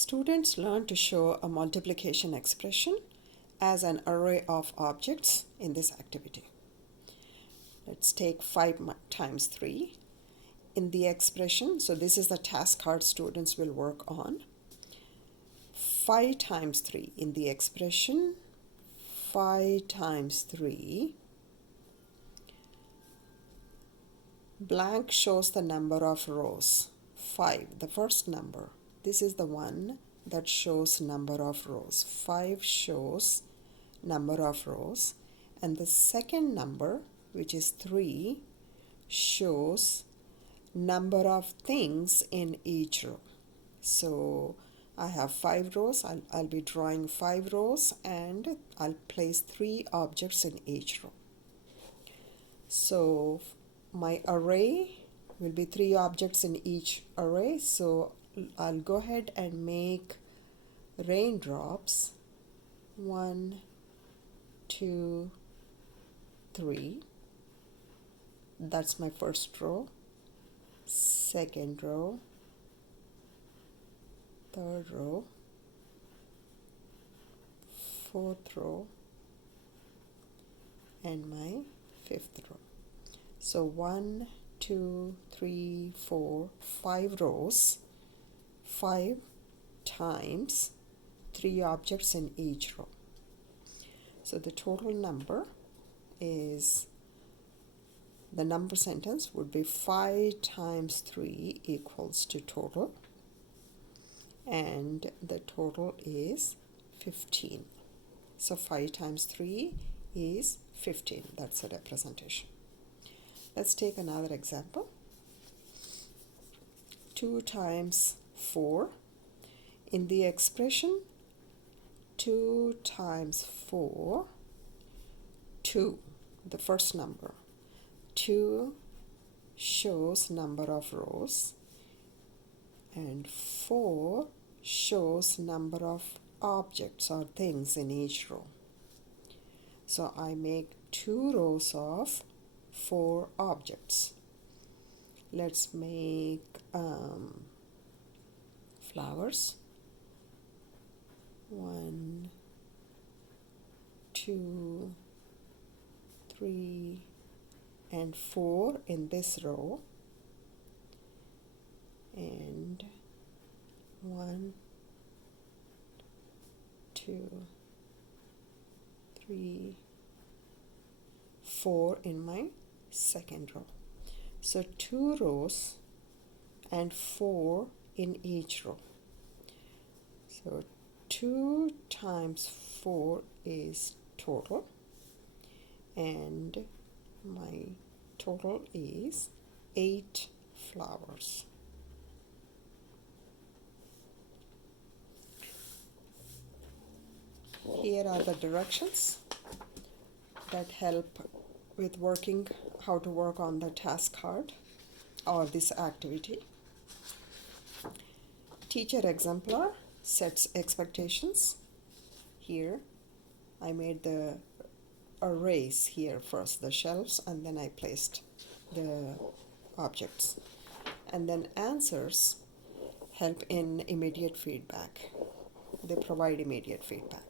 Students learn to show a multiplication expression as an array of objects in this activity. Let's take 5 times 3 in the expression. So this is the task card students will work on. 5 times 3 in the expression. 5 times 3. Blank shows the number of rows. 5, the first number. This is the one that shows number of rows. 5 shows number of rows, and the second number, which is 3, shows number of things in each row. So I have 5 rows. I'll be drawing 5 rows, and I'll place 3 objects in each row. So my array will be 3 objects in each array. So I'll go ahead and make raindrops. 1, 2, 3. That's my first row. Second row. Third row. Fourth row. And my fifth row. So 1, 2, 3, 4, 5 rows. 5 times 3 objects in each row. So the total number is, the number sentence would be 5 times 3 equals to total, and the total is 15. So 5 times 3 is 15. That's a representation. Let's take another example. 2 times 4. In the expression 2 times 4, 2, the first number. 2 shows number of rows, and 4 shows number of objects or things in each row. So I make 2 rows of 4 objects. Let's make flowers. 1, 2, 3, and 4 in this row, and 1, 2, 3, 4 in my second row. So 2 rows and 4 in each row. So 2 times 4 is total, and my total is 8 flowers. Here are the directions that help with working, how to work on the task card or this activity. Teacher exemplar sets expectations. Here I made the arrays here first, the shelves, and then I placed the objects. And then answers help in immediate feedback. They provide immediate feedback.